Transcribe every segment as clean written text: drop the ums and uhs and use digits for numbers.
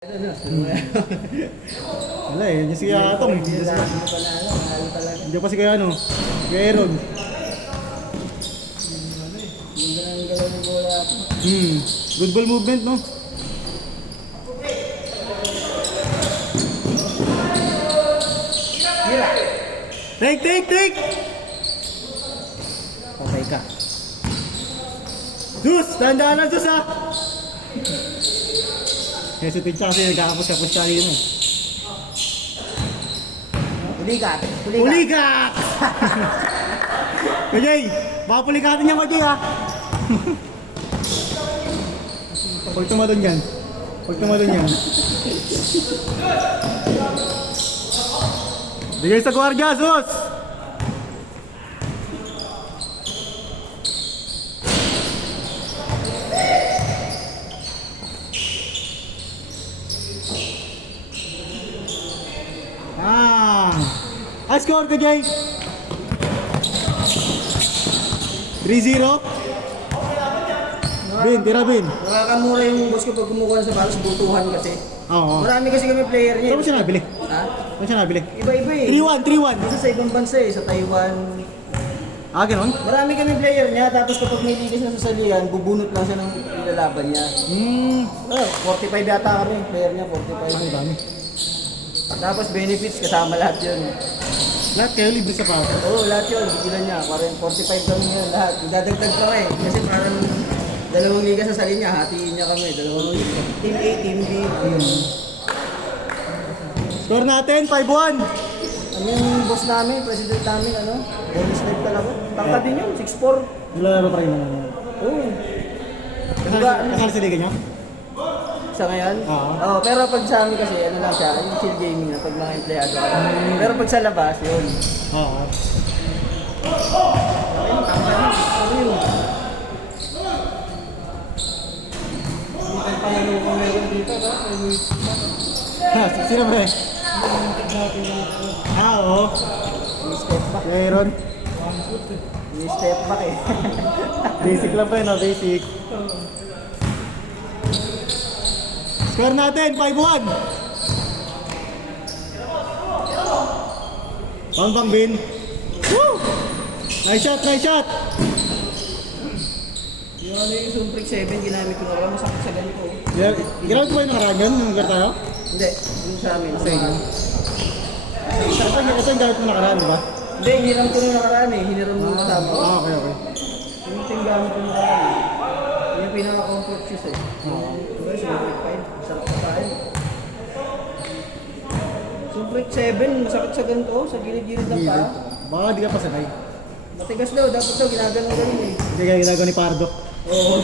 Wala eh, hindi si Kaya Atong. Hindi pa si Kaya ano, Kaya Aaron. Good ball movement, no? Take! Okay ka. Zeus! Tandaan na, Zeus, ha! Hesitate siya kasi nagkakapos-kapos siya yun, eh. Puligat! Kajay, baka pulikatin niya, Kajay, ha? Huwag tumadon yan. Bigay sa gwardiya, Zeus! Score ka, Jay! 3-0? Tira Bin. Nakakamura yung boss ko pag kumukuha sa balas, butuhan kasi. Oo. Marami kasi kami player niya. Saan mo siya nabili? Ha? Saan siya nabili? Iba-iba eh. 3-1. Kasi sa ibang bansa eh, sa Taiwan. Ah, ganun? Marami kami player niya, tapos kapag may lilis na sasalihan, bubunot lang siya ng ilalaban niya. 45 yata kami, player niya, 45. Ang dami. Tapos benefits, kasama lahat yun. Lahat kayo libre sa pato. Oo, lahat yun, bigilan niya. Parang 45 kami yun, lahat. Idadagdag pa rin. Kasi parang dalawang liga sa sali niya, hatiin niya kami. Dalawang liga. Team A, Team B. Score natin, 5-1. Ano yung boss namin, president namin, ano? Bonus life talaga. Tangka din yun, 6'4". Nilalaro pa rin naman. Oo. Kasali sa liga niya? Sa ngayon? Oo. Pero pag sa amin kasi, ano lang siya, yung chill gaming na pag mga empleyado ka lang. Pero pag sa labas, yun. Oo. Ano yun? Ang panalo ko meron dito, ba? Sino ba eh? Oo. Yung step back. Aaron. Yung step back eh. Basic lang pa yun, no? Basic. Score natin, 5-1. Bang Bin. Woo! Nice shot! Yung ano yung Sumprik 7, ginamit ko na. Masakit sa ganito. Ginamit ko ba yung nakaraan yun? Nung tayo? Hindi, yung sa amin. Sa inyo. Ito yung gamit mo nakaraan, di ba? Hindi, hiniram ko nung nakaraan eh. Hiniram mo kasama ko. Okay. Yung team gamit ko nung nakaraan eh. Yung pinaka-comfort shoes eh. Diba, Sumprik 5. Masarap sa pain. Sumprik 7, masakit sa ganito. Sa gilid-gilid ng paa. Baka di ka pa sanay. Matigas daw. Dapat daw, ginaganon eh. Hindi kaya ginagawa ni Pardo. Oo.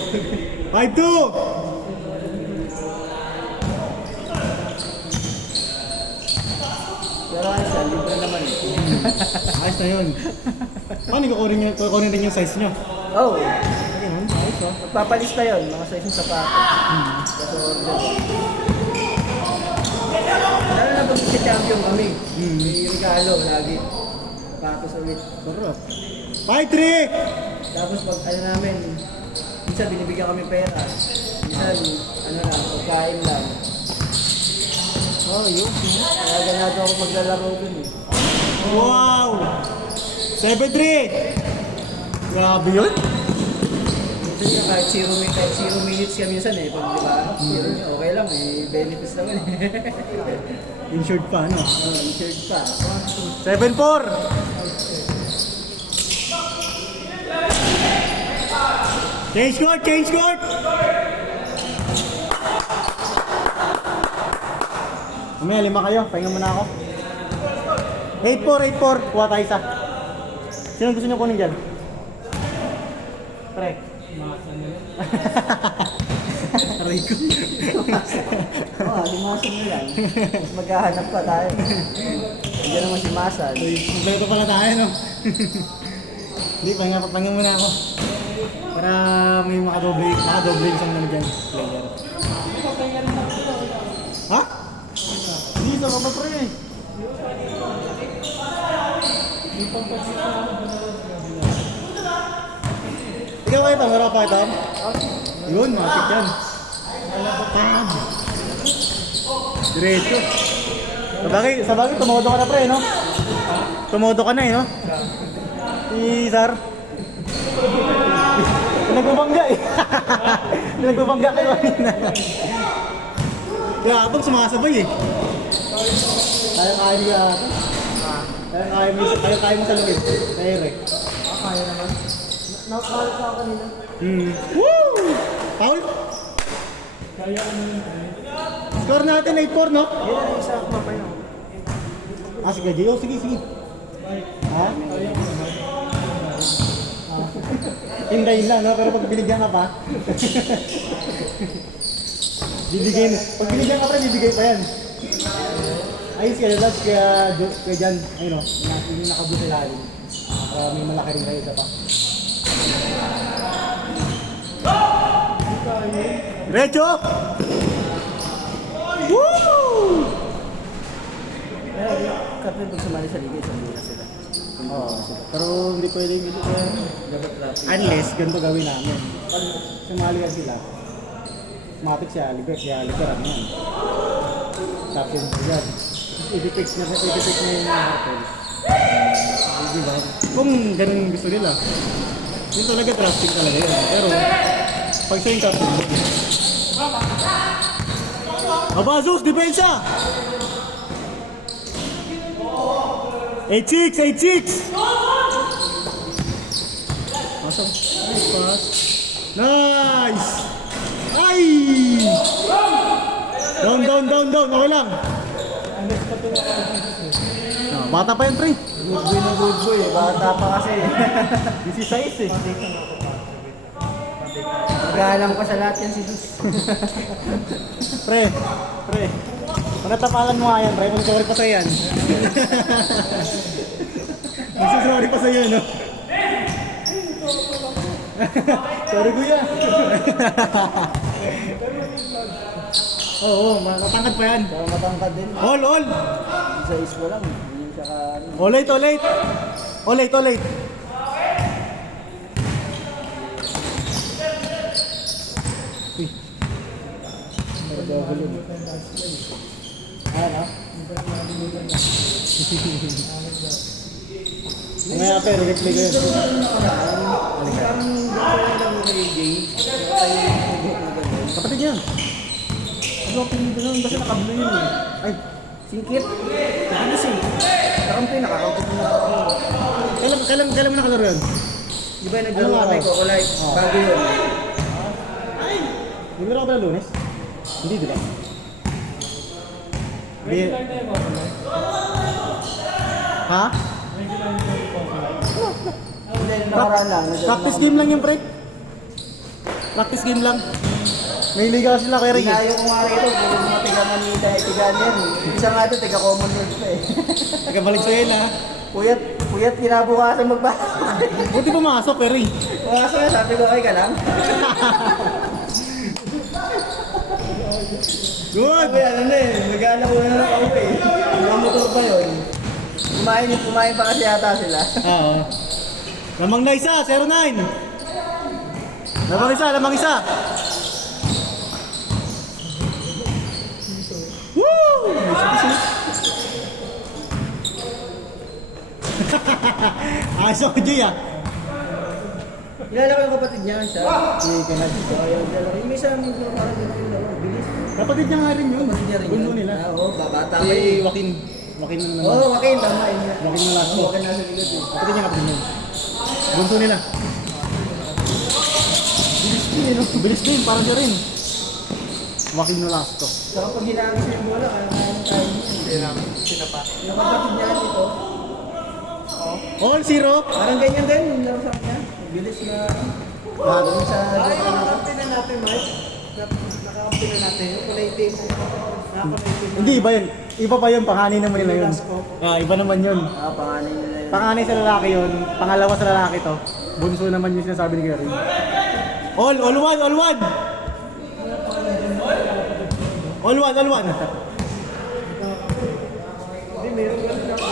5-2! Pero ayos yan, libre naman eh. Ayos na yun. Paano kukunin din yung size nyo? Oo. Ayun, ayos oh. Magpapalista yun, mga size ng sapatos. Kasi order. Lalo na pag si champion kami. May regalo lagi. Sapatos ulit. Sarap. 5-3! Tapos pag ano namin, minsan binibigyan kami pera. Minsan, ano lang, pagkain lang. Yun. Kaya ganado ako maglalaro dun eh. Wow! 7-3! Grabe yun? Minsan yung kahit 0 minutes ka minsan eh. Pag di ba, okay lang eh. Benefits naman eh. Insured pa, ano? Insured pa. 7-4! Change court! Mamaya, 5 kayo. Pahinga muna ako. 8-4. Kuha tayo isa. Sino gusto nyo kunin dyan? Pre. Aray ko. Limasan mo yan. Maghahanap pa tayo. Hindi naman si Masan. Kompleto pala tayo, no? Hindi, pahinga muna ako. Para may makadoble isang naman dyan. Player. Ha? Hindi, sa kapag pre. Ikaw kayo, wala pa ito? Yun, matik yan. Pam! Diretso. Sabagay, tumodo ka na pre, no? Tumodo ka na eh, no? Si Sar. Nagbabangga eh. Nagbabangga kayo kanina. Kaya habang sumasabay eh. Kaya mo sa lubid. Kaya Eric. Kaya naman. Nakakalit ka kanina. Woo! Paul? Score natin 8-4, no? Yun ang isa ako mapay no. Sige, Gio. Sige. Ha? Hintayin lang, no? Pero pag binigyan ka pa, pag binigyan ka pa, bibigay pa yan. Ayos kaya, Lads, kaya dyan, ayun o, yung nakabuti sa lalim. May malaki rin kayo isa pa. Recho! Woo! Kapag pag sumali sa liga, isang muna sila. Oo, pero hindi pwedeng ito Dapat traffic. unless ganito gawin namin. Pag sumali ka sila, matik si Aliber ano yan. Tapos yan. I-detect na yung hardcore. Diba? Kung ganun gusto nila, yun talaga drafting talaga yun. Pero, pag siya yung captain mo. Abazus, depensa! 8-6! Pasok. Nice pass. Nice! Ay! Down. Okay lang. Bata pa yan, pre. Good boy eh. Bata pa kasi. This is size eh. Mag-aalam pa sa lahat yan si Dus. Pre. Panatapalan mo nga yan, pre. Mag-sorry pa sa'yo yan. Mag-sorry pa sa'yo, no? Sorry, kuya. Oo, matangkad pa yan. Pero matangkad din. All. Sa iswa lang. Hindi siya ka... Olate. Uy. Ano? Mamaya pero replay ko yun. Kapatid yan. Ano ang pinigyan? Basta nakablo yun eh. Ay, Singkit. Ano si? Nakampi, nakakautot na ako. kailan mo nakalaro yun? Di ba naglaro kami ko? Kulay. Bago yun. Naglaro ka ba ng Lunes? Hindi, di ba? Hindi. Ha? Hindi, nakaraan lang. Practice game lang yung pre. Practice game lang. May liga sila kay Ray. Inayo ko nga rito. Puro mga tiga-manita, tigaan yan. Isa nga ito, tiga-commonwealth pa eh. Nagkabalik sa'yo na. Puyat kinabukasan magpapakay. Buti pumasok kay Ray. Pumasok nga, sabi ko, ay ka lang. Good! Sabi, ano na eh, nag-aala ko na lang ako eh. Yung motor pa yun. Kumain pa kasi yata sila. Oo. Lamang na isa, 09. Lamang isa. Woo! Ayos ako, Jay ah. Kilala ko yung kapatid niya, siya. Sige ka na. Yung isa, parang ganun lang. Bilis. Kapatid niya nga rin yun. Kapatid niya rin Bunso yun. nila. Oo, babata pa Si yun. Joaquin na naman. Oo, Joaquin, tama yun. Joaquin na last. Joaquin nasa gilid eh. Kapatid niya yun. Bunso nila. Bilis din, parang siya rin. Joaquin na last to. Saka pag ginagis niya yung bola, kaya tayo Sinapa. yung kapatid niya dito, All zero. parang ganyan din, yung laro sa kanya. Bilis na, bago sa... Ay, nakakampi na natin, Mike. Nakakampi na natin. Yung kulay team. Nakakampi na. Hindi, iba yun. Iba pa yun, panganay naman nila yun. Iba naman yun. Pangalan nila yun. Panganay sa lalaki yun, pangalawa sa lalaki to. Bunso naman yung sinasabi ni Gary. All one. All one. Hindi, meron ka rin ako.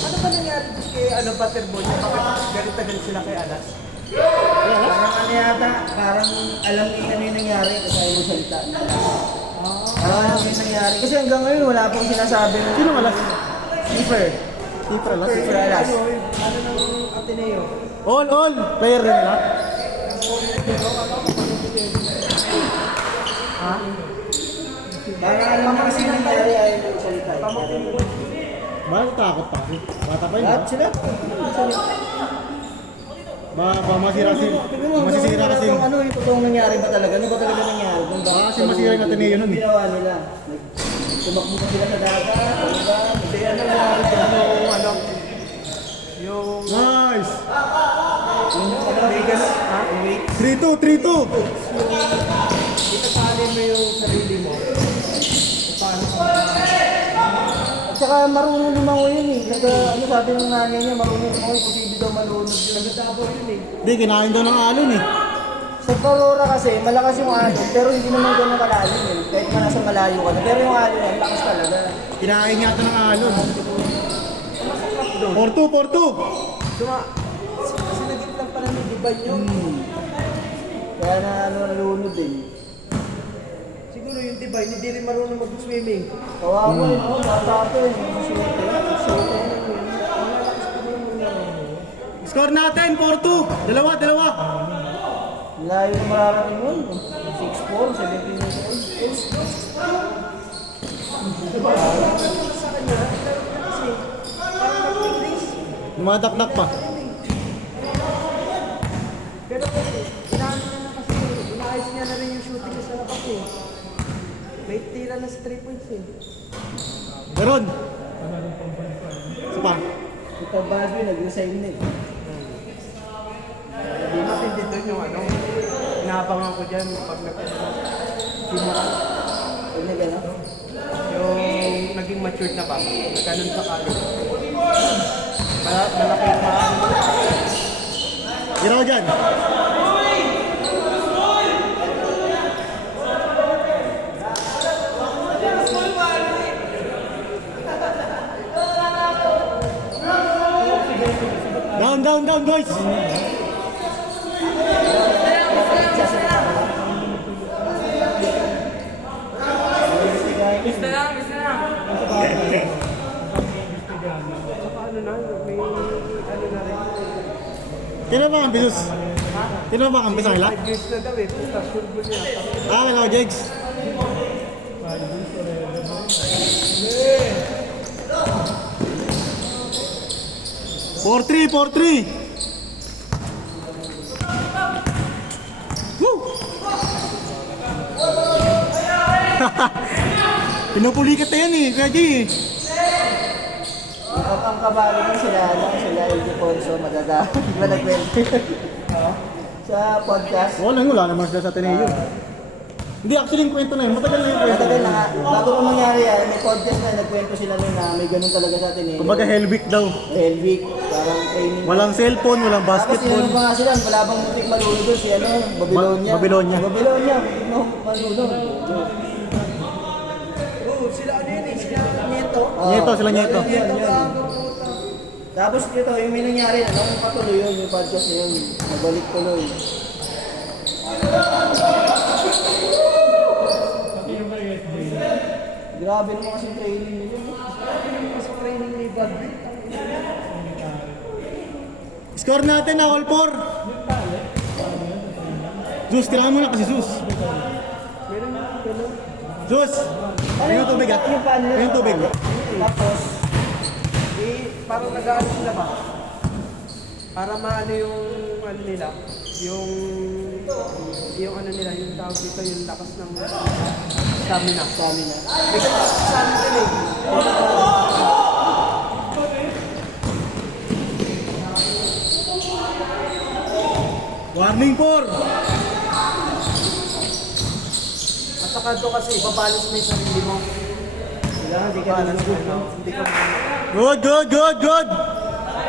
Ano ba nangyari kay Paterboy? Bakit galit na galit sila kay Alas? yata, parang alam niya ano yung nangyari kasi ayaw mo salita. Parang alam niya yung nangyari. Kasi hanggang ngayon wala pong sinasabi. Sino alas? Skipper. Skipper alas? Skipper alas. Ano ng Ateneo? All! Player rin nila? Ha? Parang alam niya kasi yung nangyari ayaw mo salita. Bakit takot pa? Bata pa yun, Lahat ha? sila. Baka masisira kasi. Kung ano yung totoong nangyari ba talaga? Ano ba talaga nangyari? Kung Baka kasi masira yung Ateneo nun, eh. Ginawa nila. Tumakbo pa sila sa dagat. Ano ba? Hindi, ano nangyari dyan? Yung ano? Yung... Nice! Vegas, ha? 3-2! Itatali mo yung sarili mo. Paano ka? At saka marunong lumangoy yun eh. Kasi ano sabi ng nanay niya, marunong lumangoy. Posible daw malunod yun. Nagtabo yun eh. Hindi, kinain daw ng alon eh. Sa Aurora kasi, malakas yung alon. Pero hindi naman ganun kalalim eh. Kahit man nasa malayo ka na. Pero yung alon yan, lakas talaga. Kinain nga ito ng alon. 4-2! Kasi naging lang pala ng iba nyo. Kaya na ano, nalunod eh. Siguro yung Divine, hindi rin marunong mag-swimming. Kawawa eh, no? Bata ito eh. Susunod eh. Score natin, 4-2! Dalawa! Layo na mararating yun. 6'4", 17 years old. Sa kanya, kasi parang nag-increase. Madakdak pa. Pero kasi, inaano niya na kasi, inaayos niya na rin yung shooting niya sa labas eh. May tira na sa 3 points eh. Meron! Isa pa. Ito Basby, nag-resign na eh. Hindi matindi doon yung ano, inaabangan ko dyan pag nag-simura. Huwag na gano'n. Yung naging matured na ba, na ganun sa college. Malaki yung maano. Giraw dyan. Down, boys! Saka ano na, may ano na rin. Kailan ba ang bisus? Kailan ba ang bisa nila? 5 years na daw eh, station ko niya. Hello, Jegs. Four three. Woo! Pinupulikat na yan eh, Kuya G. Ang kabalo ko sila El Defonso, madadaan. Di ba nag-kwento? Sa podcast. Wala naman sila sa Ateneo. Hindi, actually yung kwento na yun. Matagal na yung kwento. Matagal na nga. Bago pa mangyari yan, may podcast na nagkwento sila nun na may ganun talaga sa atin eh. Kumbaga Hell Week daw. Hell Week, parang training. Walang cellphone, walang Tapos basketball. tinanong pa nga sila, wala bang mutik malulod doon si ano, Babylonia. Babylonia. Babylonia, no, malulod. Oo, sila ano yun eh, sila Nieto. Sila Nieto. Yan. Tapos dito, yung may nangyari, ano, patuloy yun, yung podcast na yun, nagbalik tuloy. Grabe naman kasi training nila. Sa training ni Badri. Score natin na all 4. Zeus, tirahan mo na kasi Zeus. Meron na gano'n. Zeus! Ano yung tubig ah? Ano yung tubig? Tapos, parang nag-ano sila ba? Para maano yung ano nila, yung ano nila, yung tawag dito, yung lakas ng stamina. May ganun sa amin din eh. Warning 4! At saka doon kasi, ibabalance mo yung sarili mo. Kailangan di ka Balance mo, no? Hindi ka Good!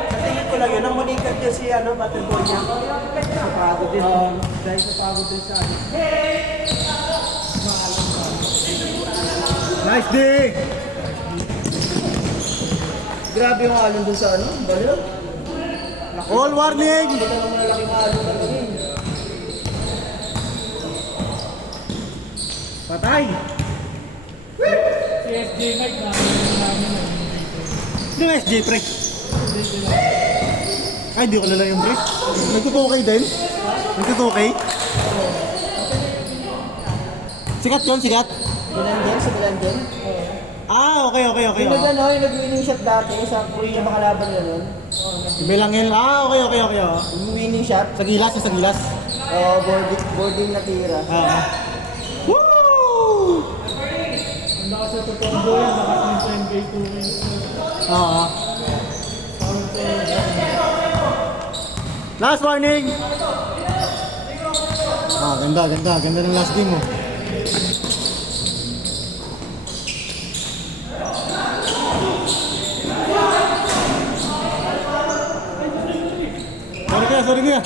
Sa tingin ko lang yun, ang mulikat niya si ano, Battleboy niya. pagod din. Dahil sa pagod din sa ano. Nice day! Grabe yung alon dun sa ano, balo. All warning! Kita naman malaking alon na rin. Patay! Si SJ Mike namin Sino yung SJ, pre? Ay, di ko lala yung pre. Nagtutukay din? Nagtutukay? Sikat yun, sikat? Bilandian, sa Bilandian. Ah, okay. Yung Oh. yung nag-winning shot dati sa Korea na kalaban na nun. Ibilangin. Ah, okay. Oh. Yung winning shot, Sa gilas, sa gilas. boarding na tira. Ah. Woo! Ang lakas sa Totondo yan, lakas din sa NBA 2K. Oo. Last warning! Ah, ganda. Ganda ng last game mo. Sorry kuya.